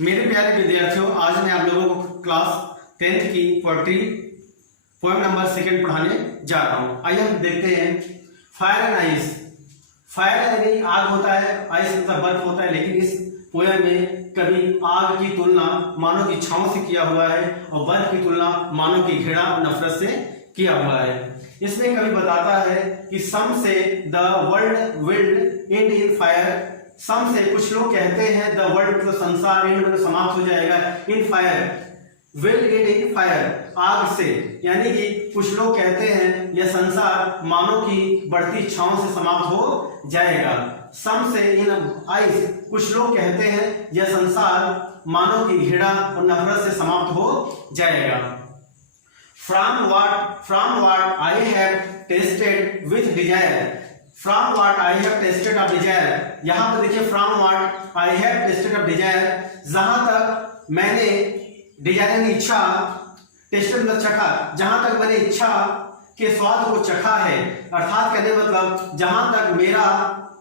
मेरे प्यारे विद्यार्थियों, आज मैं आप लोगों को क्लास 10th की पोएट्री पोएम नंबर 2 पढ़ाने जा रहा हूँ। आइए हम देखते हैं। Fire and ice. फायर यानी आग होता है, आइस मतलब बर्फ होता है, लेकिन इस पोएम में कभी आग की तुलना मानव की छांव से किया हुआ है और बर्फ की तुलना मानव की घृणा और नफरत से किया हुआ है। इसमें कवि बताता है कि some say the world will end in fire. Some say कुछ लोग कहते हैं द वर्ल्ड मतलब संसार, एंड मतलब समाप्त हो जाएगा, in fire will end in fire आग से, यानी कि कुछ लोग कहते हैं यह संसार मानव की बढ़ती इच्छाओं से समाप्त हो जाएगा। सम से इन आइस, कुछ लोग कहते हैं यह संसार मानव की घृणा और नफरत से समाप्त हो जाएगा। From what I have tasted with desire. From what I have tasted of desire. यहाँ पर देखिए from what I have tasted of desire, जहां तक मैंने डिजायर यानी इच्छा, टेस्टेड मतलब चखा, जहां तक मैंने इच्छा के स्वाद को चखा है, अर्थात कहने मतलब जहां तक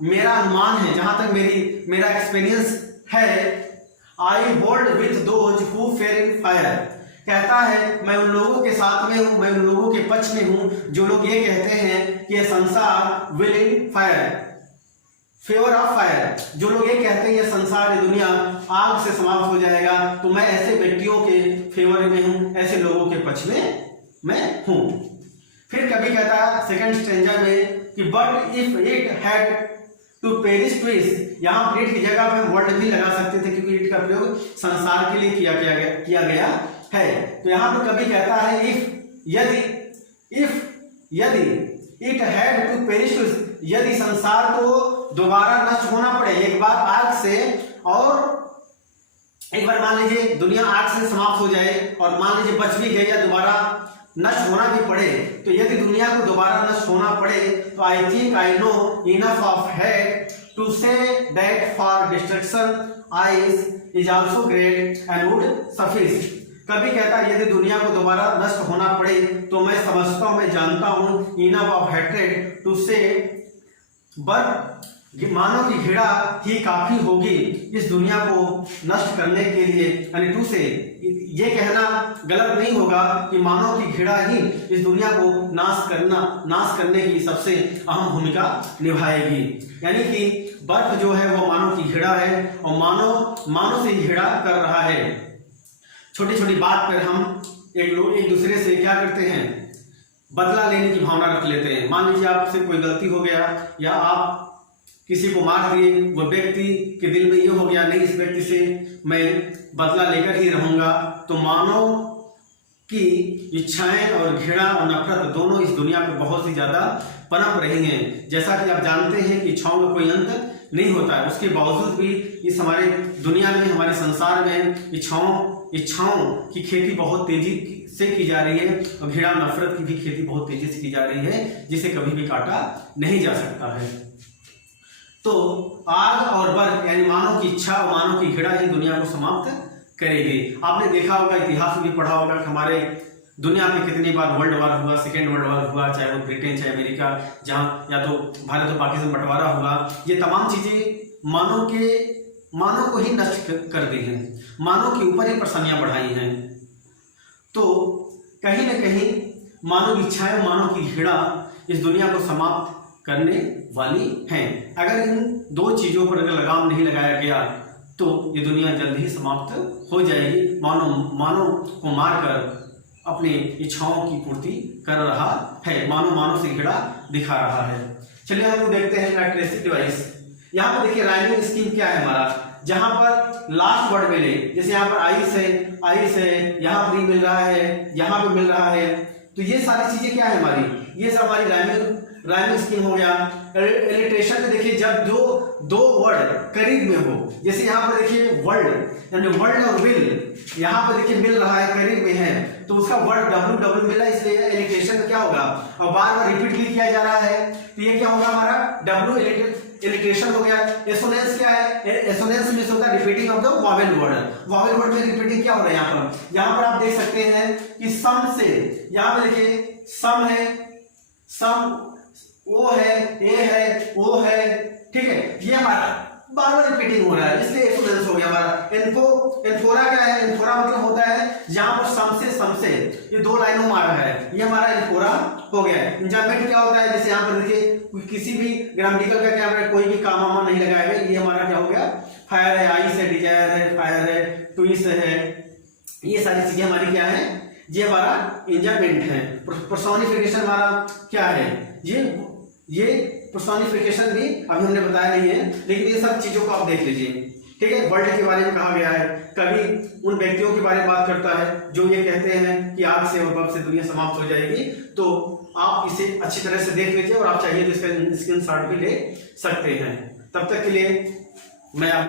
मेरा अनुमान है, जहां तक मेरा एक्सपीरियंस है, I hold with those who fair in fire. कहता है मैं उन लोगों के साथ में हूं, मैं उन लोगों के पक्ष में हूं जो लोग ये कहते हैं कि यह संसार will in fire, favour of fire. जो लोग ये कहते हैं यह संसार, ये दुनिया आग से समाप्त हो जाएगा, तो मैं ऐसे व्यक्तियों के फेवर में हूं, ऐसे लोगों के पक्ष में मैं हूं। फिर कभी कहता है सेकंड स्ट्रेंजर में कि but if it had to perish twice, यहाँ पर इट की जगह पे वर्ड भी लगा सकते थे क्योंकि इट का प्रयोग संसार के लिए किया गया है। तो यहाँ पर कभी कहता है यदि it had to perish to, यदि संसार को दोबारा नष्ट होना पड़े, एक बार आग से, और एक बार मान लीजिए दुनिया आग से समाप्त हो जाए और मान लीजिए बच भी गए या दोबारा नष्ट होना भी पड़े, तो यदि दुनिया को दोबारा नष्ट होना पड़े तो I think I know enough of hate to say that for destruction ice is also great and would suffice. कभी कहता है यदि दुनिया को दोबारा नष्ट होना पड़े तो मैं समझता हूं, मैं जानता हूं, इनफ ऑफ हेट्रेड टू से, बट मानव की घृणा ही काफी होगी इस दुनिया को नष्ट करने के लिए। यानी टू से ये कहना गलत नहीं होगा कि मानव की घृणा ही इस दुनिया को नाश करने की सबसे अहम भूमिका निभाएगी। यानी कि बर्फ जो है वो मानव की घृणा है और मानव से घृणा कर रहा है। छोटी छोटी बात पर हम एक दूसरे से क्या करते हैं, बदला लेने की भावना रख लेते हैं। मान लीजिए आपसे कोई गलती हो गया या आप किसी को मार दिए, वो व्यक्ति के दिल में ये हो गया नहीं इस व्यक्ति से मैं बदला लेकर ही रहूंगा, तो मानव की इच्छाएं और घृणा और नफरत दोनों इस दुनिया पे बहुत ही ज्यादा पनप रही हैं। जैसा कि आप जानते हैं कि इच्छाओं का कोई अंत नहीं होता है, उसके बावजूद भी इस हमारे दुनिया में, हमारे संसार में इच्छाओं की खेती बहुत तेजी से की जा रही है और घृणा नफरत की भी खेती बहुत तेजी से की जा रही है, जिसे कभी भी काटा नहीं जा सकता है। तो आग और बर्फ यानी मानव की इच्छा और मानव की घृणा ही दुनिया को समाप्त करेगी। आपने देखा होगा, इतिहास में भी पढ़ा होगा कि हमारे दुनिया में कितनी बार वर्ल्ड वार हुआ, सेकेंड वर्ल्ड वार हुआ, चाहे वो ब्रिटेन चाहे अमेरिका, जहाँ या तो भारत और पाकिस्तान बंटवारा हुआ। ये तमाम चीजें मानव को ही नष्ट कर दी हैं, मानव के ऊपर ही परेशानियां बढ़ाई हैं। तो कहीं न कहीं मानव इच्छाएं, मानव की घृणा इस दुनिया को समाप्त करने वाली हैं। अगर इन दो चीजों पर अगर लगाम नहीं लगाया गया तो ये दुनिया जल्द ही समाप्त हो जाएगी। मानव को मारकर अपनी इच्छाओं की पूर्ति कर रहा है, मानव से घृणा दिखा रहा है। चलिए हम लोग देखते हैं इलेक्ट्रिसिटी डिवाइस। यहाँ पर देखिए राइमिंग स्कीम क्या है हमारा, जहां पर लास्ट वर्ड मिले, जैसे यहाँ पर आइस है, यहाँ पर मिल रहा है, यहाँ पे मिल रहा है, तो ये सारी चीजें क्या है हमारी, ये सब हमारी राइमिंग स्कीम हो गया। इलिट्रेशन में देखिए जब दो वर्ड करीब में हो, जैसे यहाँ पर देखिए वर्ल्ड और विल, यहाँ पर देखिए मिल रहा है, करीब में है, तो उसका वर्ड डब्ल्यू मिला, इसलिए इलिट्रेशन में क्या होगा, और बार बार रिपीट भी किया जा रहा है, तो ये क्या होगा हमारा डब्ल्यू इलिट्रेशन हो गया। एसोनेंस क्या है, एसोनेंस में होता है repeating of the vowel word में रिपीटिंग क्या हो रहा है यहाँ पर आप देख सकते हैं कि सम से, यहाँ पर देखिए सम है, सम ओ है, ए है, ओ है, ठीक है, ये हमारा बार बार रिपीटिंग हो रहा है, इसलिए एसोनेंस हो गया हमारा। इन्फो इंजॉयमेंट क्या होता है, जैसे यहाँ पर देखिए किसी भी ग्रामेटिकल का क्या है, कोई भी काम वामा नहीं लगाया है, ये हमारा क्या हो गया, फायर है, आइस है, डिजायर है, फायर है, ट्विस है, ये सारी चीजें हमारी क्या है, ये हमारा इंजॉयमेंट है। पर्सोनिफिकेशन हमारा क्या है, ये पर्सोनिफिकेशन भी अभी हमने बताया नहीं है, लेकिन ये सब चीजों को आप देख लीजिए। ठीक है, वर्ल्ड के बारे में कहा गया है, कभी उन व्यक्तियों के बारे में बात करता है जो ये कहते हैं कि आग से और बम से दुनिया समाप्त हो जाएगी। तो आप इसे अच्छी तरह से देख लीजिए और आप चाहिए तो इसका स्क्रीनशॉट भी ले सकते हैं। तब तक के लिए मैं